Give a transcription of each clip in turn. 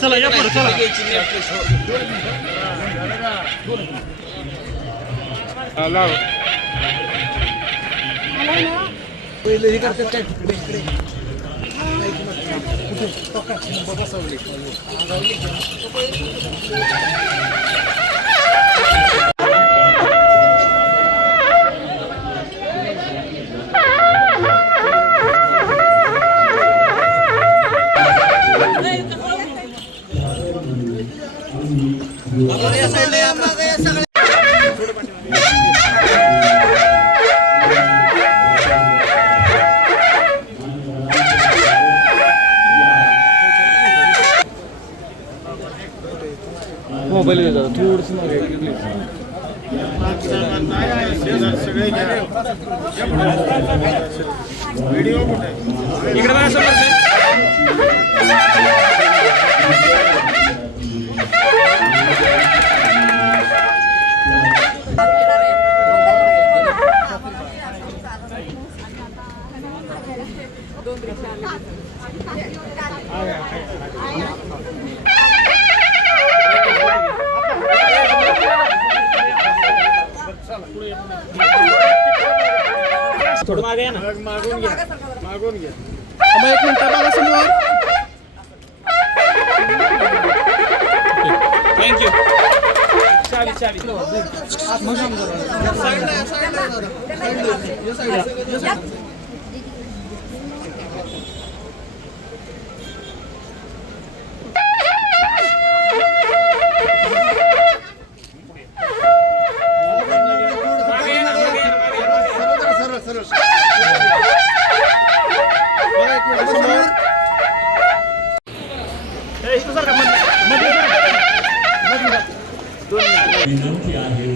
चला या पुढे चला. पहिले हे करतात काय इकडे इकडे मोबाईल घे जरा थोडंसं मागे प्लीज. इकडे बघा समोर. थोडं मागे या ना. मागून घ्या मागून घ्या. एक मिनिट बघा समोर. थँक्यू. चावी चावी विनंती आहे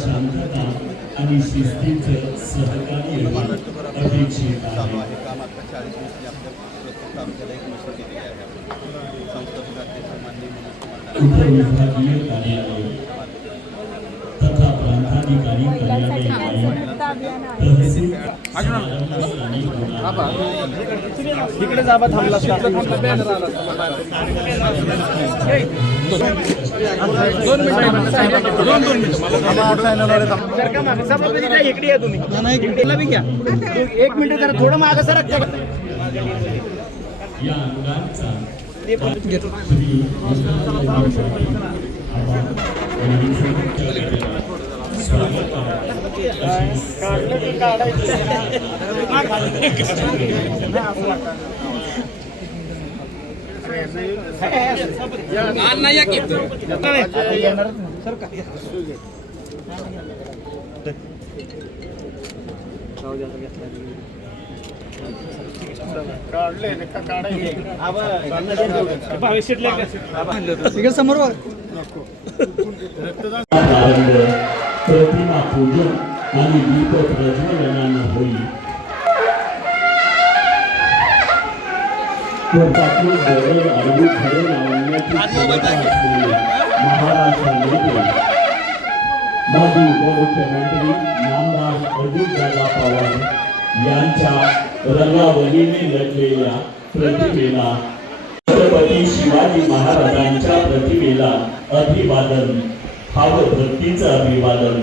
शांतता आणि शिस्तीचं सहकार्य अपेक्षित आहे. उपविभागीय कार्यालय तथा प्रांताधिकारी कार्यालय इकडे जाबा थांबला. इकडे या तुम्ही. एक मिनिट जरा थोडं मागं सर. या अंगाचा समोर प्रतिमा पूजन आणि दीप प्रज्वलनानं होईल. कोर्टातली गरज आडवी खरं लावण्याची क्षमता असलेले महाराष्ट्र नेते माजी उपमुख्यमंत्री नामदार अजितदादा पवार यांच्या रंगावलीने लढलेल्या प्रतिमेला छत्रपती शिवाजी महाराजांच्या प्रतिमेला अभिवादन. भावभक्तीचं अभिवादन.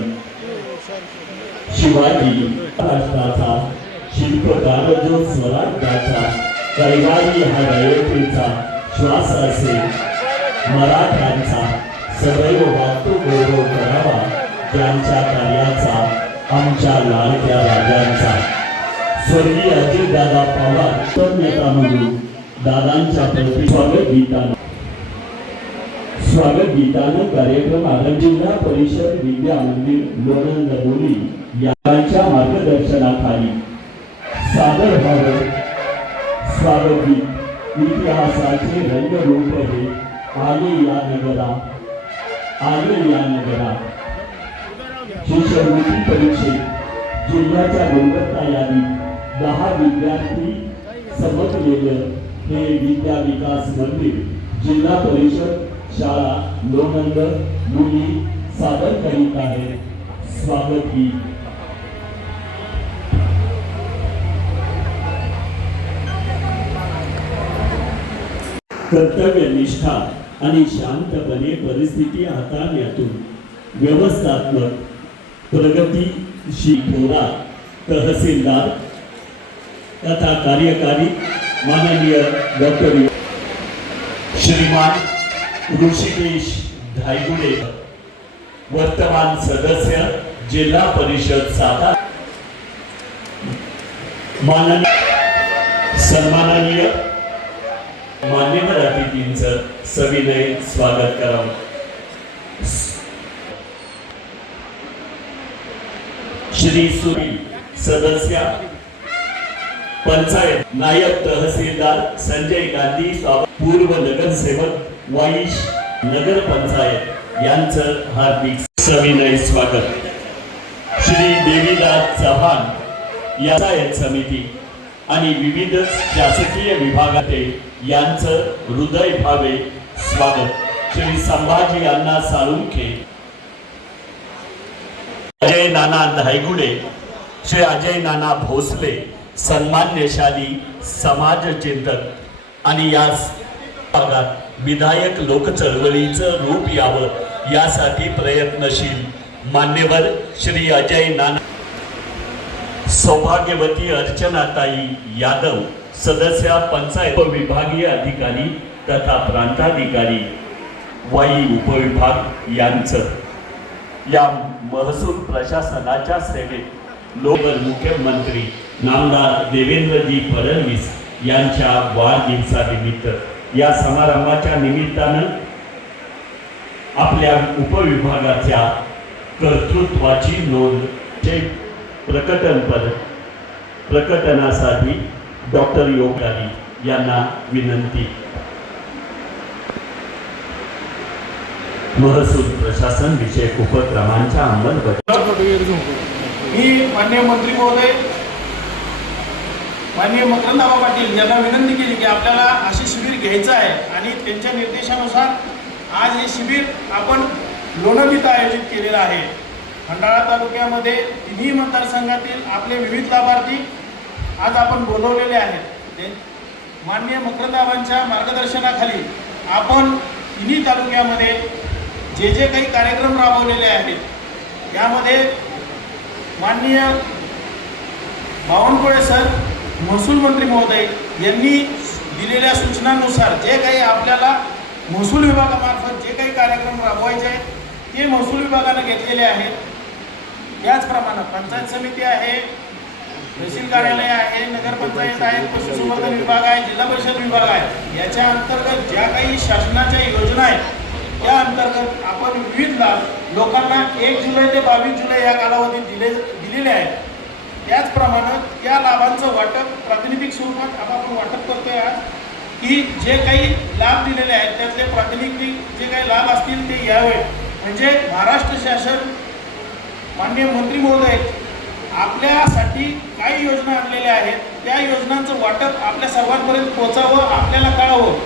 शिवाजी राष्ट्राचा शिल्पकार जो स्वराज्याचा कैवारी हा रयतेचा श्वास असेल. मराठ्यांचा सदैव वागतो गौरव करावा त्यांच्या कार्याचा आमच्या लाडक्या राजांचा. स्वर्गीय अजितदादा पवार नेता म्हणून दादांच्या प्रति स्वागत गीतानं कार्यक्रम आदरणीय जिल्हा परिषद विद्या मंदिर लोणंद बोली यांच्या मार्गदर्शनाखाली सादर व्हावं. स्वागत गीत इतिहासाचे रंगरूप हे आले या नगरा शिष्यवृत्ती परीक्षेत जिल्ह्याच्या गुणवत्ता यादीत 10 विद्यार्थी समजलेलं हे विद्या विकास मंदिर जिल्हा परिषद शाळा लोणंद मुली सादर करीत आहे. स्वागत ही कर्तव्यनिष्ठा आणि शांतपणे परिस्थिती हाताळण्यातून व्यवस्थात्मक प्रगतीशील थोरात तहसीलदार तथा कार्यकारी माननीय डॉक्टर श्रीमान ऋषिकेश धायगुडे वर्तमान सदस्य जिल्हा परिषद सातारा सन्माननीय मान्यवर अतिथींचं सविनय स्वागत करावं. श्री सुनील सदस्य पंचायत नायब तहसीलदार संजय गांधी पूर्व नगरसेवक वाईश नगर पंचायत यांचं हार्दिक सविनय स्वागत. श्री देवीदास चव्हाण पंचायत समिती आणि विविध शासकीय विभागाचे यांचं हृदय भावे स्वागत. श्री संभाजी अण्णा साळुंखे अजय नाना धायगुडे श्री अजय नाना भोसले सन्मान्यशाली समाजचिंतक आणि या भागात विधायक लोक चळवळीचं रूप यावं यासाठी प्रयत्नशील मान्यवर श्री अजय नाना सौभाग्यवती अर्चनाताई यादव सदस्य पंचायत विभागीय अधिकारी तथा प्रांताधिकारी वाई उपविभाग यांचं या महसूल प्रशासनाच्या सेवेत लोकल मुख्यमंत्री नामदार देवेंद्रजी फडणवीस यांच्या वाढदिवसानिमित्त या समारंभाच्या निमित्तानं आपल्या उपविभागाच्या कर्तृत्वाची नोंद प्रकटनासाठी डॉक्टर योगारी यांना विनंती. महसूल प्रशासन विषयक उपक्रमांच्या अंमलबजावणी मी माननीय मंत्री महोदय माननीय मकरंद पाटील यांना विनंती केली की आपल्याला असे शिबिर घ्यायचं आहे आणि त्यांच्या निर्देशानुसार आज हे शिबिर आपण लोणंद इथं आयोजित केलेलं आहे. खंडाळा तालुक्यामध्ये तिन्ही मतदारसंघातील आपले विविध लाभार्थी आज आपण बोलवलेले आहेत. माननीय मकरंदाबांच्या मार्गदर्शनाखाली आपण तिन्ही तालुक्यामध्ये जे काही कार्यक्रम राबवलेले आहेत यामध्ये माननीय बावनकुळे सर महसूल मंत्री महोदय यांनी दिलेल्या सूचनांनुसार जे काही आपल्याला महसूल विभागामार्फत जे काही कार्यक्रम राबवायचे आहेत ते महसूल विभागाने घेतलेले आहेत. त्याचप्रमाणे पंचायत समिती आहे, तहसील कार्यालय आहे, नगरपंचायत आहे, पशुसंवर्धन विभाग आहे, जिल्हा परिषद विभाग आहे. याच्या अंतर्गत ज्या काही शासनाच्या योजना आहेत त्या अंतर्गत आपण विविध लाभ लोकांना 1 जुलै ते 22 जुलै या कालावधीत दिलेले आहेत. त्याचप्रमाणे त्या लाभांचं वाटप प्रातिनिधिक स्वरूपात आपण वाटप करतोय आज की जे काही लाभ दिलेले आहेत त्यातले प्रातिनिधिक जे काही लाभ असतील ते यावे. म्हणजे महाराष्ट्र शासन माननीय मंत्री महोदय आपल्यासाठी काही योजना आणलेल्या आहेत त्या योजनांचं वाटप आपल्या सर्वांपर्यंत पोहोचावं, आपल्याला कळावं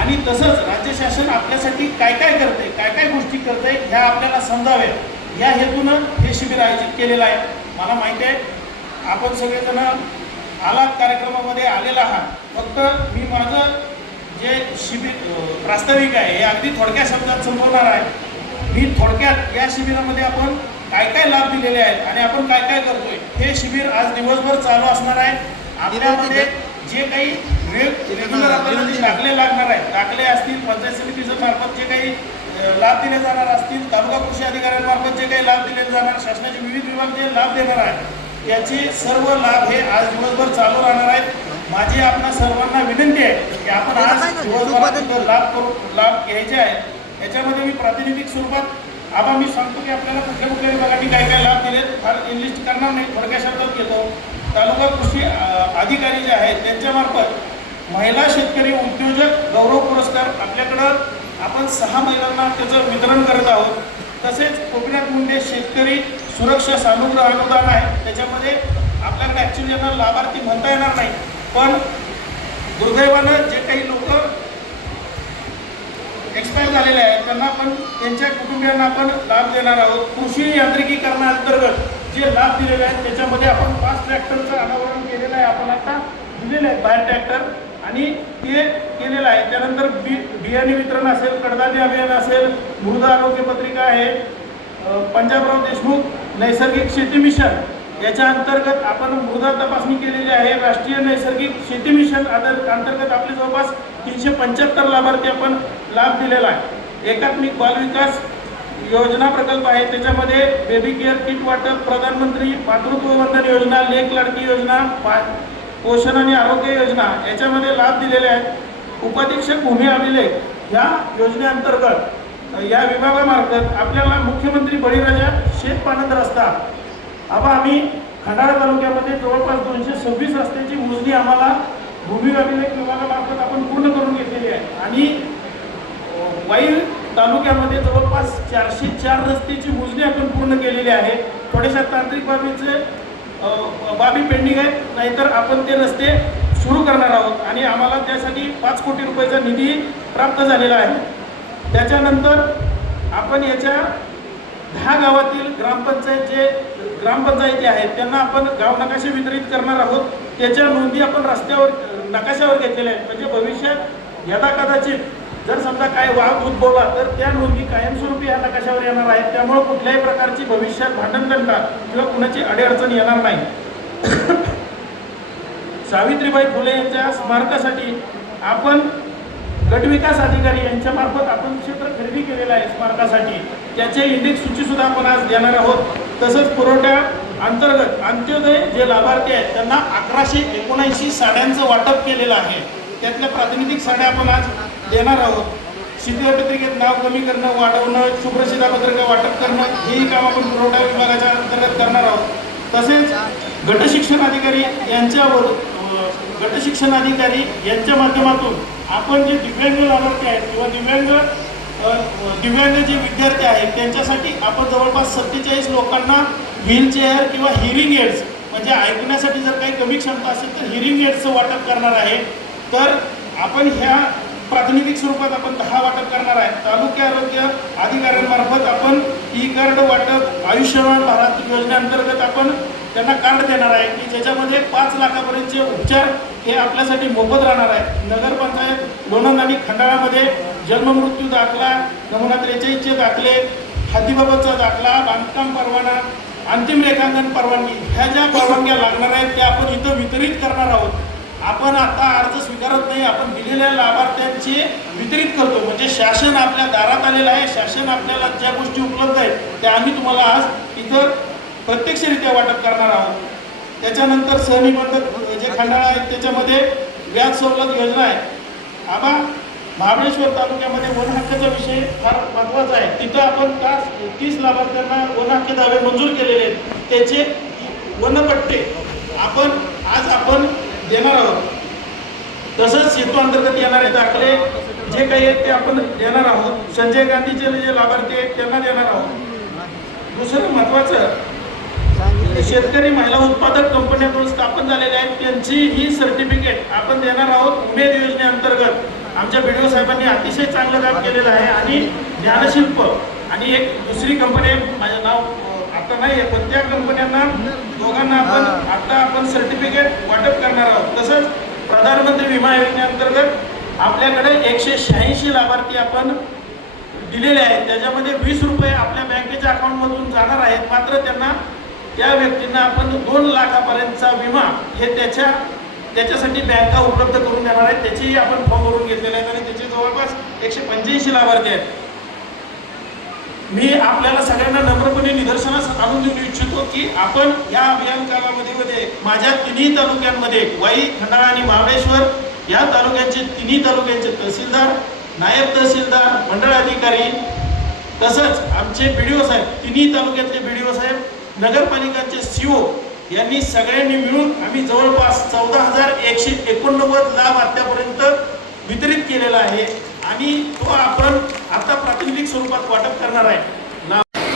आणि तसंच राज्य शासन आपल्यासाठी काय काय करते, काय काय गोष्टी करते ह्या आपल्याला समजाव्या या हेतूनं हे शिबिर आयोजित केलेलं आहे. मला माहिती आहे आपण सगळेजण आलात कार्यक्रमामध्ये आलेला आहात. फक्त मी माझं जे शिबिर प्रास्ताविक आहे हे अगदी थोडक्या शब्दात संपवणार आहे. मी थोडक्यात या शिबिरामध्ये आपण काय काय लाभ दिलेले आहेत आणि आपण काय काय करतोय हे शिबिर आज दिवसभर चालू असणार आहे. आपल्यामध्ये जे काही रेग्युलर आपल्याला जे दाखले लागणार आहेत, दाखले असतील, पंचायत समितीच्या मार्फत जे काही लाभ दिले जाणार असतील, तालुका कृषी अधिकाऱ्यांमार्फत जे काही लाभ दिले जाणार, शासनाचे विविध विभाग जे लाभ देणार आहेत त्याचे सर्व लाभ हे आज दिवसभर चालू राहणार आहेत. माझी आपणा सर्वांना विनंती आहे की आपण आज दिवसभरात लाभ घ्यायचे आहेत. याच्यामध्ये मी प्रातिनिधिक स्वरूपात आबा मी सांगतो की आपल्याला कुठल्या विभागाने काय काय लाभ दिले फार इनलिस्ट करणार नाही, थोडक्या शब्दात घेतो. तालुका कृषी अधिकारी जे आहेत त्यांच्यामार्फत महिला शेतकरी उद्योजक गौरव पुरस्कार आपल्याकडं आपण 6 महिलांना त्याचं वितरण करत आहोत. तसेच गोपीनाथ मुंडे शेतकरी सुरक्षा सानुग्रह अनुदान आहे. त्याच्यामध्ये आपल्याकडे ॲक्च्युली यांना लाभार्थी म्हणता येणार नाही, पण दुर्दैवानं जे काही लोक एक्सपायर झालेले आहेत त्यांना पण त्यांच्या कुटुंबियांना आपण लाभ देणार आहोत. कृषी यांत्रिकीकरणाअंतर्गत जे लाभ दिलेले आहेत त्याच्यामध्ये आपण 5 ट्रॅक्टरचं अनावरण केलेलं आहे. आपण आता दिलेले आहेत बाहेर ट्रॅक्टर आणि ते केलेलं आहे. त्यानंतर बियाणे वितरण असेल, कडधान्य अभियान असेल, मृदा आरोग्य पत्रिका आहे, पंजाबराव देशमुख नैसर्गिक शेती मिशन याच्या अंतर्गत आपण मृदा तपासणी केलेली आहे. राष्ट्रीय नैसर्गिक शेती मिशन अंतर्गत आपले जवळपास 375 लाभार्थी आपण लाभ दिलेला आहे. एकात्मिक बालविकास योजना प्रकल्प आहे, त्याच्यामध्ये बेबी केअर किट वाटप, प्रधानमंत्री मातृत्व वंदन योजना, लेक लाडकी योजना, पोषण आणि आरोग्य योजना याच्यामध्ये लाभ दिलेले आहेत. उपाधीक्षक भूमी अभिलेख या योजनेअंतर्गत या विभागामार्फत आपल्याला मुख्यमंत्री बळीराजा शेतपाणंद रस्ता आम्ही खंडाळा तालुक्यामध्ये जवळपास 226 रस्त्याची मोजणी आम्हाला भूमी अभिलेख विभागामार्फत आपण पूर्ण करून घेतलेली आहे. आणि वाई तालुक्यामध्ये जवळपास 404 रस्त्याची मोजणी आपण पूर्ण केलेली आहे. थोड्याशा तांत्रिक बाबी पेंडिंग आहेत, नाहीतर आपण ते रस्ते सुरू करणार आहोत आणि आम्हाला त्यासाठी 5 कोटी रुपयाचा निधी प्राप्त झालेला आहे. त्याच्यानंतर आपण याच्या 10 गावातील ग्रामपंचायती आहेत त्यांना आपण गाव नकाशे वितरित करणार आहोत. त्याच्या नोंदी आपण रस्त्यावर नकाशावर घेतलेल्या आहेत, म्हणजे भविष्यात यदा कदाचित जर समजा काय वाद उद्भवला तर त्या नोंदी कायमस्वरूपी या नकाशावर येणार आहेत. त्यामुळे कुठल्याही प्रकारची भविष्यात भांडणतंटा किंवा कुणाची अडीअडचण येणार नाही. सावित्रीबाई फुले यांच्या स्मारकासाठी आपण गटविकास अधिकारी यांच्यामार्फत आपण क्षेत्र खरेदी केलेलं आहे स्मारकासाठी. त्याचे इंडेक्स सूचीसुद्धा आपण आज देणार आहोत. तसंच पुरवठ्या अंतर्गत अंत्योदय जे लाभार्थी आहेत त्यांना 1179 साड्यांचं वाटप केलेलं आहे. त्यातल्या प्रातिनिधिक साड्या आपण आज देणार आहोत. शिधापत्रिकेत नाव कमी करणं, वाढवणं, शुभ्र शिधापत्रिका वाटप करणं हेही काम आपण पुरवठा विभागाच्या अंतर्गत करणार आहोत. तसेच गटशिक्षण अधिकारी यांच्या माध्यमातून आपण जे दिव्यांग लाभार्थी आहेत किंवा दिव्यांग जे विद्यार्थी आहेत त्यांच्यासाठी आपण जवळपास 47 लोकांना व्हीलचेअर किंवा हिअरिंग एड्स म्हणजे ऐकण्यासाठी जर काही कमी क्षमता असेल तर हिअरिंग एड्सचं वाटप करणार आहे. तर आपण ह्या प्रातिनिधिक स्वरूपात आपण 10 वाटप करणार आहे. तालुका आरोग्य अधिकाऱ्यांमार्फत आपण ई कार्ड वाटप, आयुष्यमान भारत योजनेअंतर्गत आपण त्यांना कार्ड देणार आहे की ज्याच्यामध्ये 5 लाखापर्यंतचे उपचार हे आपल्यासाठी मोफत राहणार आहे. नगरपंचायत लोणंद आणि खंडाळामध्ये जन्ममृत्यू दाखला, नमुना 43चे दाखले, हद्दीबाबतचा दाखला, बांधकाम परवाना, अंतिम रेखांकन परवानगी ह्या ज्या परवानग्या लागणार आहेत त्या आपण इथं वितरित करणार आहोत. आपण आता अर्ज स्वीकारत नाही, आपण दिलेल्या लाभार्थ्यांचे वितरित करतो. म्हणजे शासन आपल्या दारात आलेलं आहे, शासन आपल्याला ज्या गोष्टी उपलब्ध आहेत त्या आम्ही तुम्हाला आज इथं प्रत्यक्षरित्या वाटप करणार आहोत. त्याच्यानंतर सहनिबंधक जे खंडाळा आहेत त्याच्यामध्ये व्याज सवलत योजना आहे. महाबळेश्वर तालुक्यामध्ये वन हक्काचा विषय फार महत्त्वाचा आहे. तिथं आपण 30 लाभार्थ्यांना वन हक्क दावे मंजूर केलेले आहेत. त्याचे वनपट्टे आपण देणार आहोत. तसंच सेतू अंतर्गत येणारे दाखले जे काही आहेत ते आपण देणार आहोत. संजय गांधीचे जे लाभार्थी आहेत त्यांना देणार आहोत. दुसरं महत्त्वाचं शेतकरी महिला उत्पादक कंपन्यातून स्थापन झालेल्या आहेत त्यांची ही सर्टिफिकेट आपण देणार आहोत. उमेद योजनेअंतर्गत आमच्या BDO साहेबांनी अतिशय चांगलं काम केलेलं आहे. आणि ज्ञानशिल्प आणि एक दुसरी कंपनी माझं नाव आता नाही आहे पण त्या कंपन्यांना दोघांना आपण सर्टिफिकेट वाटप करणार आहोत. तसंच प्रधानमंत्री विमा योजनेअंतर्गत आपल्याकडे 186 लाभार्थी आपण दिलेले आहेत. त्याच्यामध्ये 20 रुपये आपल्या बँकेच्या अकाउंटमधून जाणार आहेत. मात्र त्या व्यक्तींना आपण 2 लाखापर्यंतचा विमा हे त्याच्यासाठी बँका उपलब्ध करून देणार आहेत. त्याचेही आपण फॉर्म भरून घेतलेले आहेत आणि त्याचे जवळपास 185 लाभार्थी आहेत. मी आपल्याला सगळ्यांना नम्रपणे निदर्शनास आणून देऊ इच्छितो की आपण या अभियान कालावधीमध्ये माझ्या 3 तालुक्यांमध्ये वाई, खंडाळा आणि महाबळेश्वर या तालुक्यांचे 3 तालुक्यांचे तहसीलदार, नायब तहसीलदार, मंडळ अधिकारी तसंच आमचे BDO साहेब, 3 तालुक्यातले BDO साहेब, नगरपालिकांचे CO यांनी सगळ्यांनी मिळून आम्ही जवळपास 14,189 लाभ आतापर्यंत वितरित केलेला आहे आणि तो आपण आता प्रातिनिधिक स्वरूपात वाटप करणार आहे.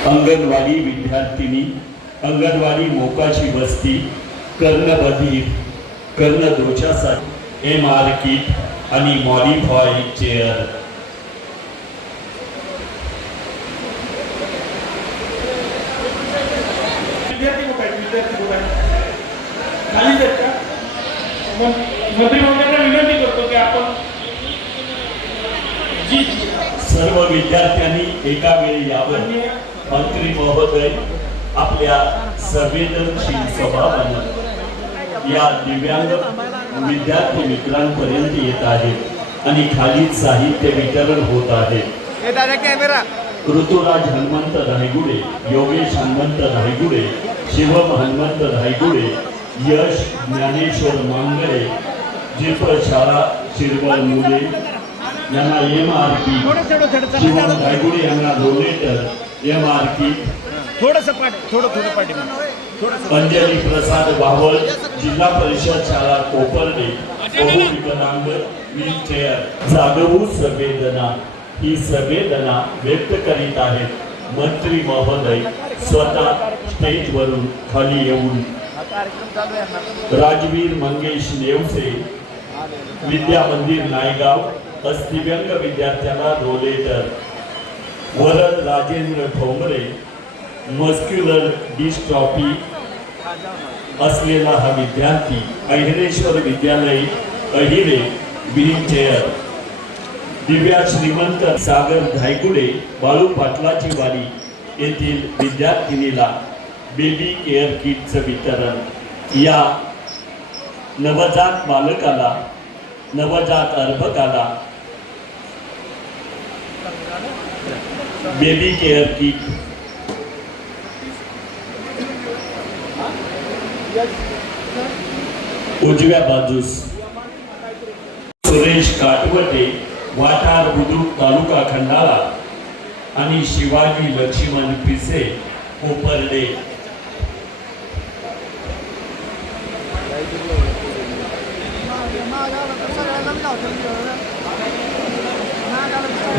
अंगणवाडी विद्यार्थिनी अंगणवाडी मोकाची वस्ती, कर्णबधीर कर्णदोषासाठी MR किट आणि मॉडिफाय चेअर. विद्यार्थी कुठे खाली आहेत का? मंत्री महोदयांना विनंती करतो की आपण सर्व विद्यार्थ्यांनी एका वेळी यावं. मंत्री महोदय आपल्या संवेदनशील स्वभावानं या दिव्यांग विद्यार्थी मित्रांपर्यंत येत आहेत आणि खाली साहित्य वितरण होत आहे. ऋतुराज हनुमंत धायगुडे, योगेश हनुमंत धायगुडे, शिवम हनुमंत धायगुडे, यश ज्ञानेश्वर मांगरे, जिप शाळा शिरवळ मुले यांना MR किट, शिवम धायगुडे यांना डोनेटर MR किट, अंजली प्रसाद वावळ, जिल्हा परिषद शाळा कोपर्डे, बहुविकलांग व्हीलचेअर. जागवू संवेदना, ही संवेदना व्यक्त करीत आहेत मंत्री महोदय स्वतः स्टेजवरून खाली येऊन. राजवीर मंगेश नेवसे, विद्या मंदिर नायगाव, अस्थिव्यंग विद्यार्थ्याला rollator. Varad Rajendra Thombre, muscular dystrophy असलेला हा विद्यार्थी, अहिरेश्वर विद्यालय अहिरे, व्हीलचेअर. दिव्या श्रीमंत सागर धायगुडे, बाळू पाटलाची वाडी येथील विद्यार्थिनीला बेबी केअर किटचं वितरण. या नवजात बालकाला, नवजात अर्भकाला बेबी केअर किट. उजव्या बाजूस सुरेश काटवटे, वाटार बुद्रुक तालुका खंडाळा आणि शिवाजी लक्ष्मण पिसे, कोपर्डे.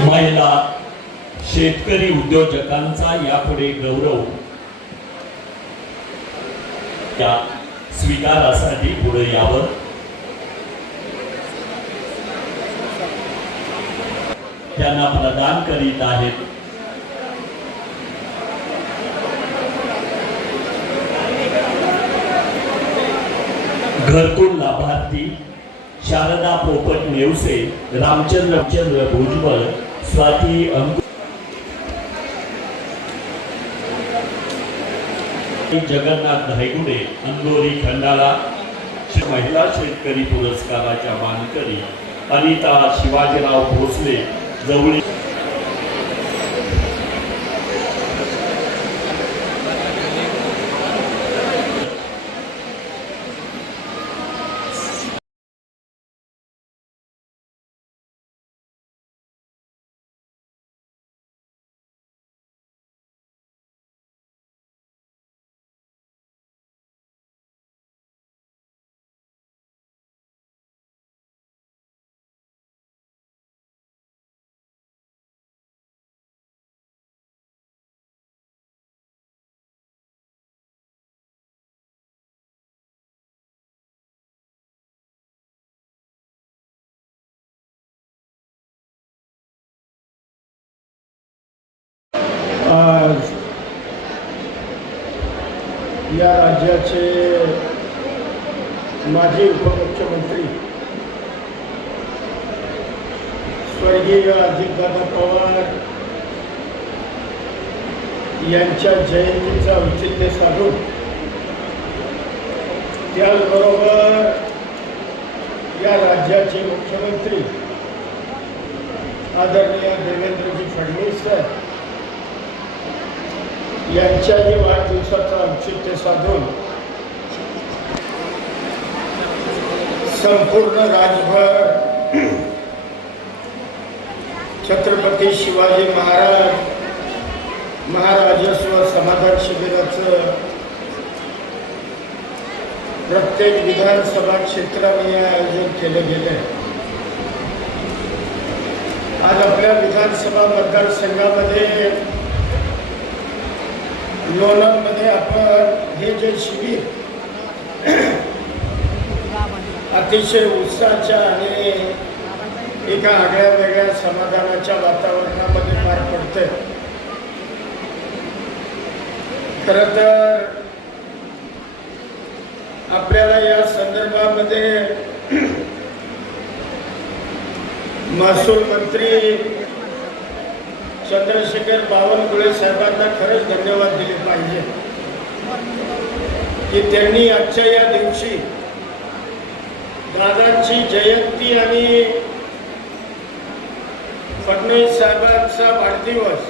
महिला शेतकरी उद्योजकांचा यापुढे गौरव त्या स्वीकारासाठी पुढे यावं. त्यांना प्रदान करीत आहेत. घरकुल लाभार्थी शारदा पोपट नेवसे, रामचंद्र भुजबळ, स्वाती अंकुर, जगन्नाथ धायगुडे, अंदोरी खंडाळा. महिला शेतकरी पुरस्काराच्या मानकरी अनिता शिवाजीराव भोसले, जवळी. आज या राज्याचे माजी उपमुख्यमंत्री स्वर्गीय अजितदादा पवार यांच्या जयंतीचा औचित्य साधून, त्याचबरोबर या राज्याचे मुख्यमंत्री आदरणीय देवेंद्रजी फडणवीस यांच्याही वाढदिवसाचं औचित्य साधून संपूर्ण राज्यभर छत्रपती शिवाजी महाराजस्व समाधान शिबिराचं प्रत्येक विधानसभा क्षेत्राने आयोजन केलं गेलं. आज आपल्या विधानसभा मतदारसंघामध्ये लोणंदमध्ये आपण हे जे शिबिर अतिशय उत्साहाच्या आणि एका आगळ्या वेगळ्या समाधानाच्या वातावरणामध्ये पार पडतंय. खरं तर आपल्याला या संदर्भामध्ये महसूल मंत्री चंद्रशेखर बावनकुळे साहेबांना खरंच धन्यवाद दिले पाहिजे की त्यांनी आजच्या या दिवशी दादांची जयंती आणि फडणवीस साहेबांचा वाढदिवस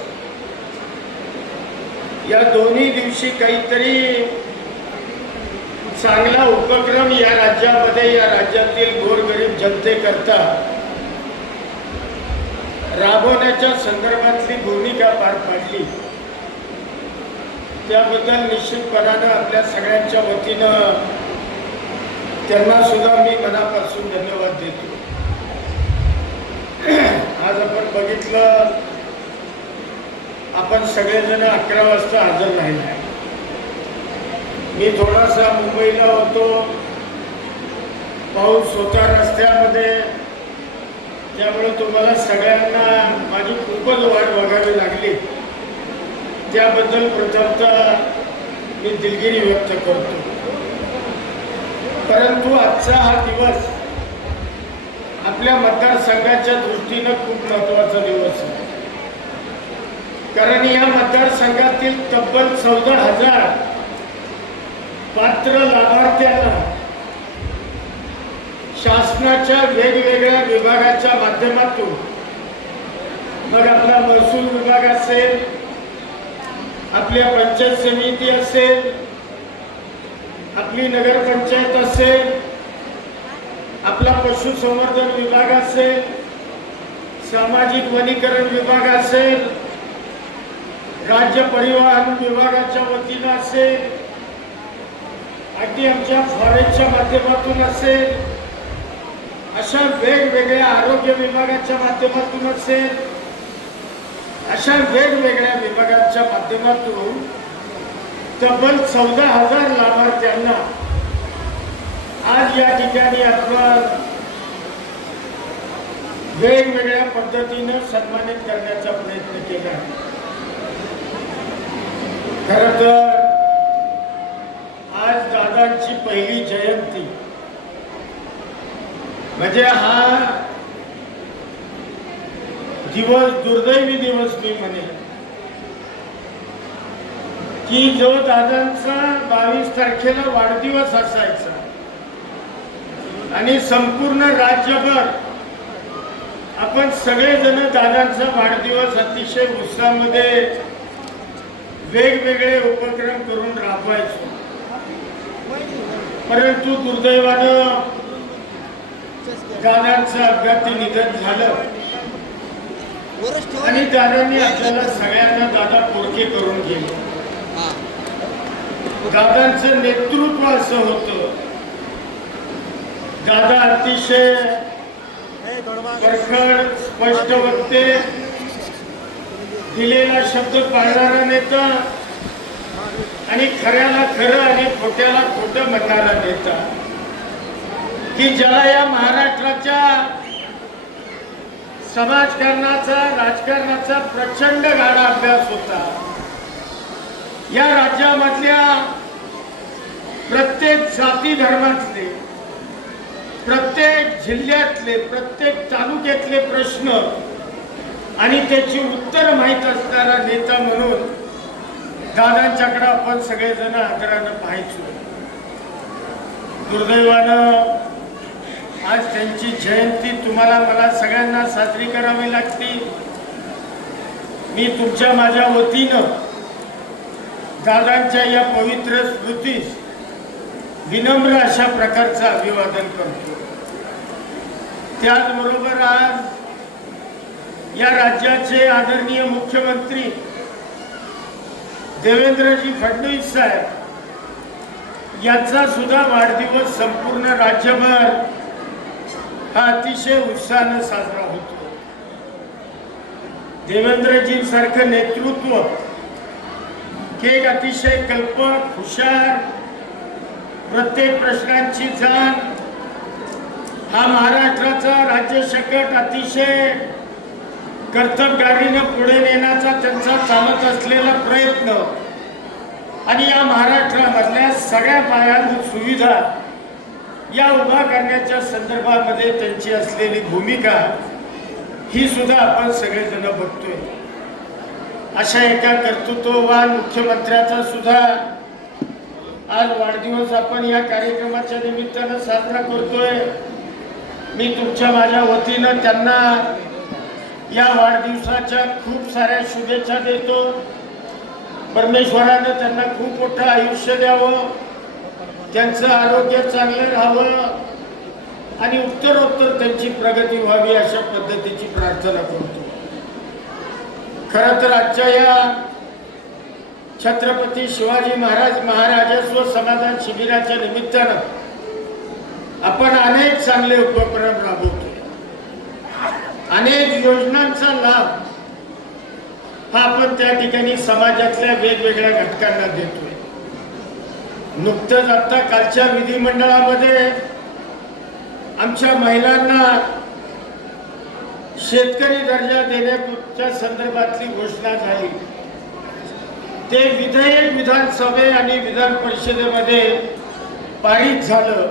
या दोन्ही दिवशी काहीतरी चांगला उपक्रम या राज्यामध्ये या राज्यातील गोरगरीब जनतेकरता राबवण्याच्या संदर्भातली भूमिका पार पाडली. त्याबद्दल निश्चितपणानं आपल्या सगळ्यांच्या वतीनं त्यांना सुद्धा मी मनापासून धन्यवाद देतो. आज आपण बघितलं, आपण सगळेजण 11 वाजता हजर राहिले. मी थोडासा मुंबईला होतो, पाऊस होता रस्त्यामध्ये, त्यामुळे तुम्हाला सगळ्यांना माझी खूपच वाट बघावी लागली. त्याबद्दल प्रथमतः मी दिलगिरी व्यक्त करतो. परंतु आजचा हा दिवस आपल्या मतदारसंघाच्या दृष्टीनं खूप महत्त्वाचा दिवस आहे. कारण या मतदारसंघातील तब्बल 14,000 पात्र लाभार्थ्यांना शासनाच्या वेगवेगळ्या विभागाच्या माध्यमातून, मग आपला महसूल विभाग असेल, आपल्या पंचायत समिती असेल, आपली नगरपंचायत असेल, आपला पशुसंवर्धन विभाग असेल, सामाजिक वनीकरण विभाग असेल, राज्य परिवहन विभागाच्या वतीनं असेल, अगदी आमच्या फॉरेस्टच्या माध्यमातून असेल, अशा वेगवेगळ्या आरोग्य विभागाच्या माध्यमातून असेल, अशा वेगवेगळ्या विभागाच्या माध्यमातून तब्बल 14,000 लाभार्थ्यांना आज या ठिकाणी आपण वेगवेगळ्या पद्धतीनं सन्मानित करण्याचा प्रयत्न केला. खरं तर आज दादांची पहिली जयंती म्हणजे हा दिवस दुर्दैवी दिवस मी म्हणेन की जो दादांचा 22 तारखेला वाढदिवस असायचा आणि संपूर्ण राज्यभर आपण सगळेजण दादांचा वाढदिवस अतिशय उत्साहामध्ये वेगवेगळे उपक्रम करून राबवायचो. परंतु दुर्दैवानं दादांचं अपघाती निधन झालं आणि दादांनी आपल्याला सगळ्यांना दादा पोरके करून गेले. दादांचं नेतृत्व असं होतं, दादा अतिशय परखड स्पष्ट वक्ते, दिलेला शब्द पाळणारा नेता आणि खऱ्याला खरं आणि खोट्याला खोटं म्हणणारा नेता, की ज्याला या महाराष्ट्राच्या समाजकारणाचा राजकारणाचा प्रचंड गाढा अभ्यास होता. या राज्यामधल्या प्रत्येक जाती धर्मातले, प्रत्येक जिल्ह्यातले, प्रत्येक तालुक्यातले प्रश्न आणि त्याची उत्तर माहीत असणारा नेता म्हणून दादांच्याकडे आपण सगळेजण आदरानं पाहायचो. दुर्दैवानं आज त्यांची जयंती तुम्हाला मला सगळ्यांना साजरी करावी लागते. मी तुमच्या माझ्या वतीनं दादांच्या या पवित्र स्मृतीस विनम्र अशा प्रकारचं अभिवादन करतो. त्याचबरोबर आज या राज्याचे आदरणीय मुख्यमंत्री देवेंद्रजी फडणवीस साहेब यांचा सुद्धा वाढदिवस संपूर्ण राज्यभर हा अतिशय उत्साहानं साजरा होतो. देवेंद्रजींसारखं नेतृत्व की एक अतिशय कल्पक, हुशार, प्रत्येक प्रश्नांची जाण, हा महाराष्ट्राचा राज्यशकट अतिशय कर्तबगारीनं पुढे नेण्याचा त्यांचा चालत असलेला प्रयत्न आणि या महाराष्ट्रामधल्या सगळ्या पायाभूत सुविधा या उभा करण्याच्या संदर्भामध्ये त्यांची असलेली भूमिका ही सुद्धा आपण सगळेजण बघतोय. अशा एका कर्तृत्ववान मुख्यमंत्र्याचा सुद्धा आज वाढदिवस आपण या कार्यक्रमाच्या निमित्तानं साजरा करतोय. मी तुमच्या माझ्या वतीनं त्यांना या वाढदिवसाच्या खूप साऱ्या शुभेच्छा देतो. परमेश्वरानं त्यांना खूप मोठं आयुष्य द्यावं, त्यांचं आरोग्य चांगलं राहावं आणि उत्तरोत्तर त्यांची प्रगती व्हावी अशा पद्धतीची प्रार्थना करतो. खरं तर आजच्या या छत्रपती शिवाजी महाराज महाराजस्व समाधान शिबिराच्या निमित्तानं आपण अनेक चांगले उपक्रम राबवतो, अनेक योजनांचा लाभ हा आपण त्या ठिकाणी समाजातल्या वेगवेगळ्या घटकांना देतोय. नुकतंच आता कालच्या विधिमंडळामध्ये आमच्या महिलांना शेतकरी दर्जा देण्याच्या संदर्भातली घोषणा झाली. ते विधेयक विधानसभे आणि विधान परिषदेमध्ये पारित झालं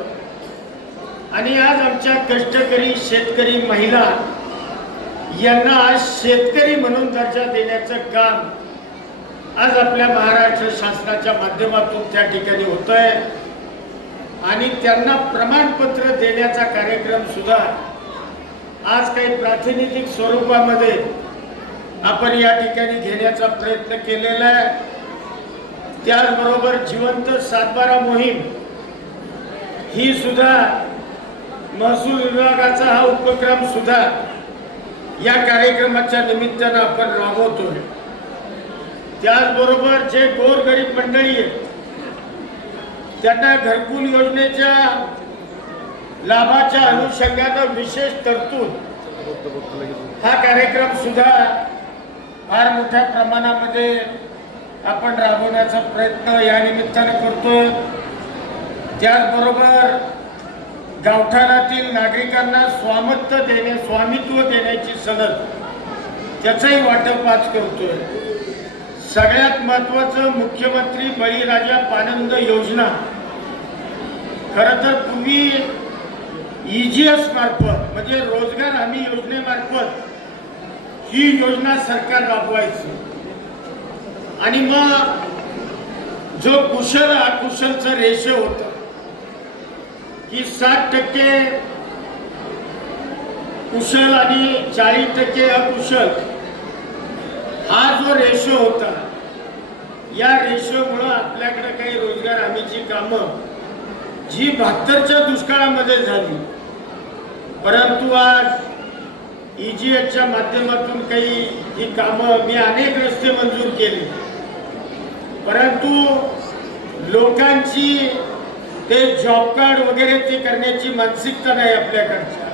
आणि आज आमच्या कष्टकरी शेतकरी महिला यांना आज शेतकरी म्हणून दर्जा देण्याचं काम आज आपल्या महाराष्ट्र शासनाच्या माध्यमातून त्या ठिकाणी होतंय आणि त्यांना प्रमाणपत्र देण्याचा कार्यक्रम सुद्धा आज काही प्रातिनिधिक स्वरूपामध्ये आपण या ठिकाणी घेण्याचा प्रयत्न केलेला आहे. त्याचबरोबर जिवंत सातबारा मोहीम ही सुद्धा महसूल विभागाचा हा उपक्रम सुद्धा या कार्यक्रमाच्या निमित्तानं आपण राबवतोय. त्याचबरोबर जे गोरगरीब मंडळी आहेत त्यांना घरकुल योजनेच्या लाभाच्या अनुषंगानं विशेष तरतूद हा कार्यक्रम सुद्धा फार मोठ्या प्रमाणामध्ये आपण राबवण्याचा प्रयत्न या निमित्तानं करतोय. त्याचबरोबर गावठाणातील नागरिकांना स्वामित्व देण्याची सनद त्याचंही वाटप आज करतोय. सगळ्यात महत्वाचं मुख्यमंत्री बळीराजा पानंद योजना, खरं तर पूर्वी EGS मार्फत म्हणजे रोजगार हमी योजनेमार्फत ही योजना सरकार राबवायची आणि मग जो कुशल अकुशलचं रेशो होतं की 60% कुशल आणि 40% अकुशल हा जो रेशो होता, या रेशोमुळं आपल्याकडे काही रोजगार हमीची कामं जी 72च्या दुष्काळामध्ये झाली, परंतु आज EGSच्या माध्यमातून काही ही कामं मी अनेक रस्ते मंजूर केले, परंतु लोकांची ते जॉब कार्ड वगैरे ते करण्याची मानसिकता नाही आपल्याकडच्या.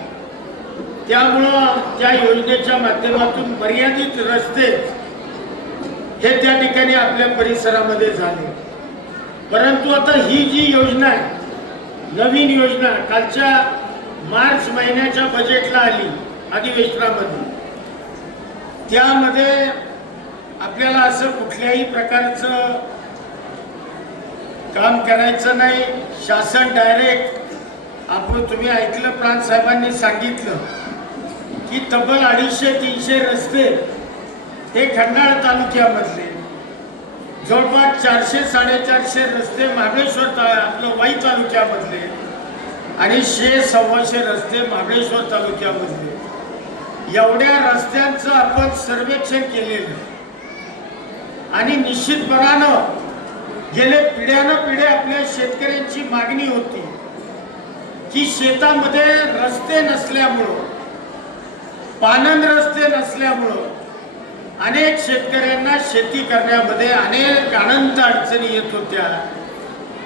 त्यामुळं त्या योजनेच्या माध्यमातून मर्यादित रस्ते हे त्या ठिकाणी आपल्या परिसरामध्ये झाले. परंतु आता ही जी योजना आहे, नवीन योजना कालच्या मार्च महिन्याच्या बजेटला आली अधिवेशनामध्ये, त्यामध्ये आपल्याला असं कुठल्याही प्रकारचं काम करायचं नाही. शासन डायरेक्ट आपण तुम्ही ऐकलं, प्रांत साहेबांनी सांगितलं की तब्बल 250-300 रस्ते हे खंडाळा तालुक्यामधले, जवळपास 400-450 रस्ते महाबळेश्वर आपलं वाई तालुक्यामधले आणि 100-125 रस्ते महाबळेश्वर तालुक्यामधले, एवढ्या रस्त्यांचं आपण सर्वेक्षण केलेलं आणि निश्चितपणानं गेले पिढ्यानपिढ्या आपल्या शेतकऱ्यांची मागणी होती की शेतामध्ये रस्ते नसल्यामुळं, पानंद रस्ते नसल्यामुळं अनेक शेतकऱ्यांना शेती करण्यामध्ये अनेक अनंत अडचणी येत होत्या.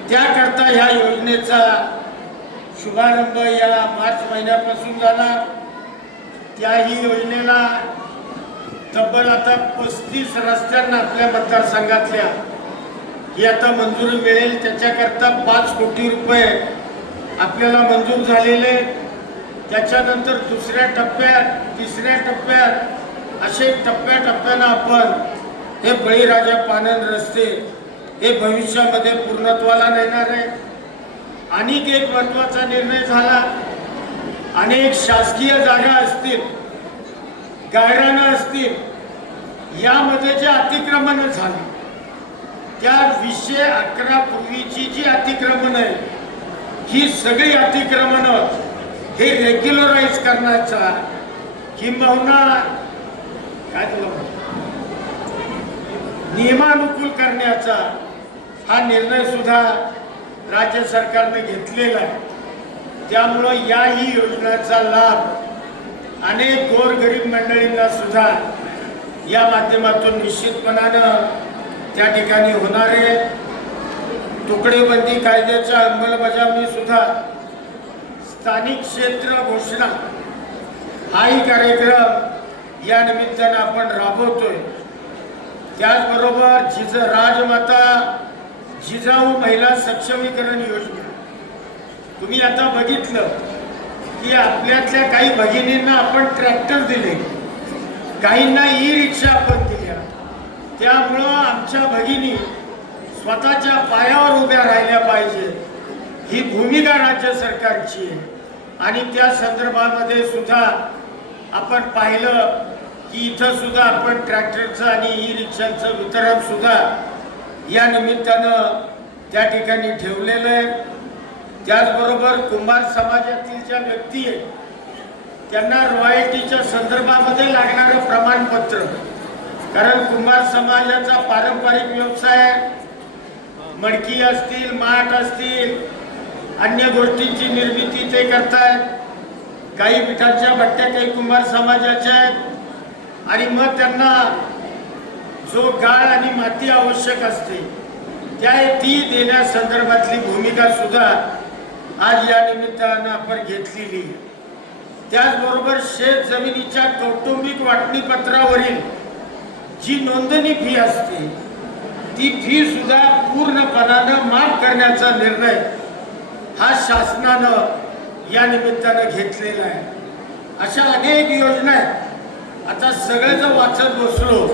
त्याकरता ह्या योजनेचा शुभारंभ या मार्च महिन्यापासून झाला. त्याही योजनेला तब्बल आता 35 रस्त्यांना आपल्या मतदारसंघातल्या ही आता मंजुरी मिळेल. त्याच्याकरता 5 कोटी रुपये आपल्याला मंजूर झालेले. त्याच्यानंतर दुसऱ्या टप्प्यात, तिसऱ्या टप्प्यात असे टप्प्याटप्प्यानं आपण हे बळीराजा पानन रस्ते हे भविष्यामध्ये पूर्णत्वाला नेणार आहे. आणखी एक महत्त्वाचा निर्णय झाला, अनेक शासकीय जागा असतील, गायरानं असतील, यामध्ये जे अतिक्रमण झालं त्या 211 पूर्वीची जी अतिक्रमण आहे ही सगळी अतिक्रमणं हे रेग्युलराइज करण्याचा किंबहुना काय नियमानुकूल करण्याचा हा निर्णय सुद्धा राज्य सरकारने घेतलेला आहे. त्यामुळं याही योजनेचा लाभ अनेक गोरगरीब मंडळींना सुद्धा या माध्यमातून निश्चितपणानं त्या ठिकाणी होणार आहे. तुकडेबंदी कायद्याच्या अंमलबजावणी सुद्धा स्थानिक क्षेत्र घोषणा हाही कार्यक्रम या निमित्तानं आपण राबवतोय. त्याचबरोबर राजमाता जिजाऊ महिला सक्षमीकरण योजना तुम्ही आता बघितलं की आपल्यातल्या काही भगिनींना आपण ट्रॅक्टर दिले, काहींना ई रिक्षा आपण दिल्या. त्यामुळं आमच्या भगिनी स्वतःच्या पायावर उभ्या राहिल्या पाहिजे ही भूमिका राज्य सरकारची आहे. आणि त्या संदर्भामध्ये सुद्धा आपण पाहिलं की इथं सुद्धा आपण ट्रॅक्टरचं आणि ई रिक्षांचं वितरण सुद्धा या निमित्तानं त्या ठिकाणी ठेवलेलं आहे. त्याचबरोबर कुंभार समाजातील ज्या व्यक्ती आहेत त्यांना रॉयल्टीच्या संदर्भामध्ये लागणारं प्रमाणपत्र, कारण कुंभार समाजाचा पारंपरिक व्यवसाय मडकी असतील, माठ असतील, अन्य गोष्टींची निर्मिती ते करतायत. काही पिठाच्या भट्ट्या काही कुंभार समाजाच्या आहेत आणि मग त्यांना जो गाळ आणि माती आवश्यक असते ती देण्यासंदर्भातली भूमिका सुद्धा आज या निमित्तानं आपण घेतलेली. त्याचबरोबर शेत जमिनीच्या कौटुंबिक वाटणीपत्रावरील जी नोंदणी फी असते ती फी सुद्धा पूर्णपणानं माफ करण्याचा निर्णय हा शासनानं या निमित्तानं घेतलेला आहे. अशा अनेक योजना आहेत. आता सगळं जर वाचत बसलो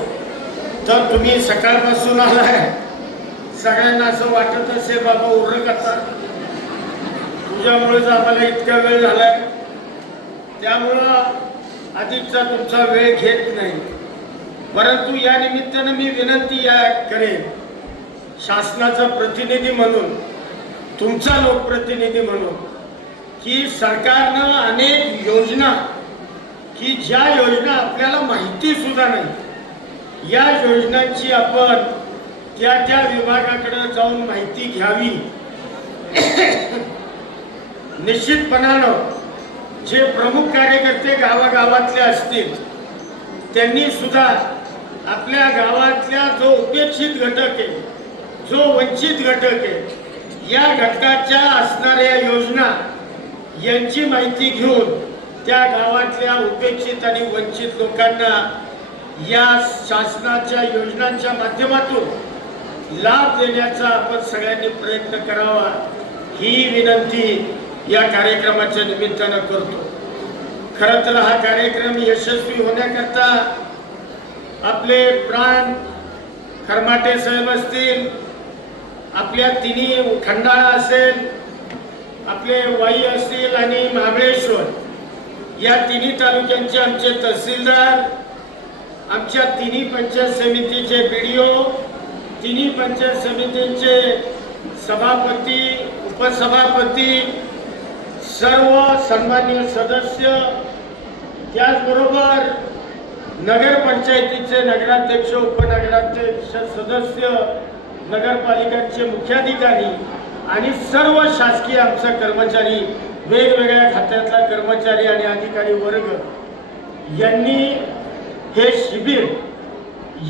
तर तुम्ही सकाळपासून आलाय, सगळ्यांना असं वाटत असे बाबा उर्र करता, तुझ्यामुळेच आम्हाला इतका वेळ झालाय, त्यामुळं अधिकचा तुमचा वेळ घेत नाही. परंतु या निमित्तानं मी विनंती करेन शासनाचा प्रतिनिधी म्हणून, तुमचा लोकप्रतिनिधी म्हणून, की सरकारनं अनेक योजना की ज्या योजना आपल्याला माहिती सुद्धा नाही या योजनांची आपण त्या त्या विभागाकडे जाऊन माहिती घ्यावी. निश्चितपणानं जे प्रमुख कार्यकर्ते गावागावातले असतील त्यांनी सुद्धा आपल्या गावातल्या जो उपेक्षित घटक आहे, जो वंचित घटक आहे, या घटकाच्या असणाऱ्या योजना यांची माहिती घेऊन त्या गावातल्या उपेक्षित आणि वंचित लोकांना या शासनाच्या योजनांच्या माध्यमातून लाभ देण्याचा आपण सगळ्यांनी प्रयत्न करावा ही विनंती या कार्यक्रमाच्या निमित्तानं करतो. खरं तर हा कार्यक्रम यशस्वी होण्याकरता आपले प्राण खरमाटे साहेब असतील, आपल्या तिन्ही खंडाळा असेल, आपले वाई असतील आणि महाबळेश्वर या तिन्ही तालुक्यांचे आमचे तहसीलदार, आमच्या तिन्ही पंचायत समितीचे BDO, तिन्ही पंचायत समितीचे सभापती, उपसभापती, सर्व सन्माननीय सदस्य, त्याचबरोबर नगरपंचायतीचे नगराध्यक्ष, उपनगराध्यक्ष, सदस्य, नगरपालिकांचे मुख्याधिकारी आणि सर्व शासकीय आमचे कर्मचारी, वेगवेगळ्या खात्यातला कर्मचारी आणि अधिकारी वर्ग यांनी हे शिबिर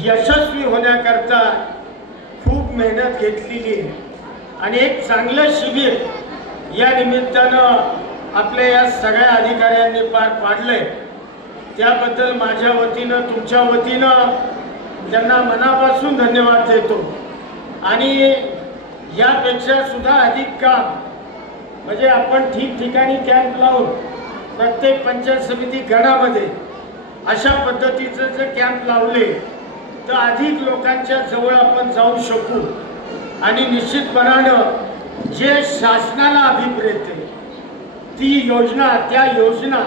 यशस्वी होण्याकरता खूप मेहनत घेतलेली आहे आणि एक चांगलं शिबिर या निमित्तानं आपल्या या सगळ्या अधिकाऱ्यांनी पार पाडलंय. त्याबद्दल माझ्या वतीनं, तुमच्या वतीनं त्यांना मनापासून धन्यवाद देतो. आणि यापेक्षा सुद्धा अधिक काम म्हणजे आपण ठिकठिकाणी कॅम्प लावून प्रत्येक पंचायत समिती गणामध्ये अशा पद्धतीचं जर कॅम्प लावले तर अधिक लोकांच्या जवळ आपण जाऊ शकू आणि निश्चितपणानं जे शासनाला अभिप्रेत आहे ती योजना त्या योजना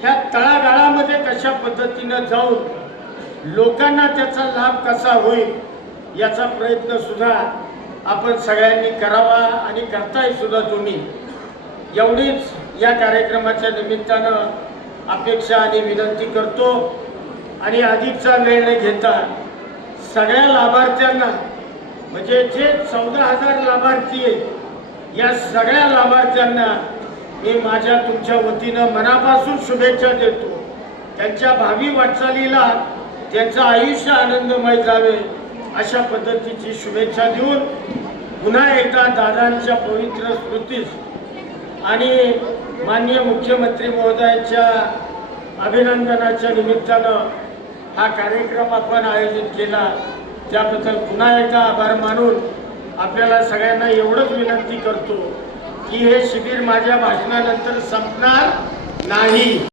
ह्या तळागाळामध्ये कशा पद्धतीनं जाऊन लोकांना त्याचा लाभ कसा होईल याचा प्रयत्न सुद्धा आपण सगळ्यांनी करावा आणि करताय सुद्धा तुम्ही. एवढीच या कार्यक्रमाच्या निमित्तानं अपेक्षा आणि विनंती करतो आणि अधिकचा वेळ न घेता सगळ्या लाभार्थ्यांना म्हणजे जे 14,000 लाभार्थी आहेत या सगळ्या लाभार्थ्यांना मी माझ्या तुमच्या वतीनं मनापासून शुभेच्छा देतो. त्यांच्या भावी वाटचालीला त्यांचं आयुष्य आनंदमय जावे अशा पद्धतीची शुभेच्छा देऊन पुन्हा एकदा दादांच्या पवित्र स्मृतीस आणि माननीय मुख्यमंत्री महोदयांच्या अभिनंदनाच्या निमित्तानं हा कार्यक्रम आपण आयोजित केला त्याबद्दल पुन्हा एकदा आभार मानून आपल्याला सगळ्यांना एवढंच विनंती करतो की हे शिबिर माझ्या भाषणानंतर संपणार नाही.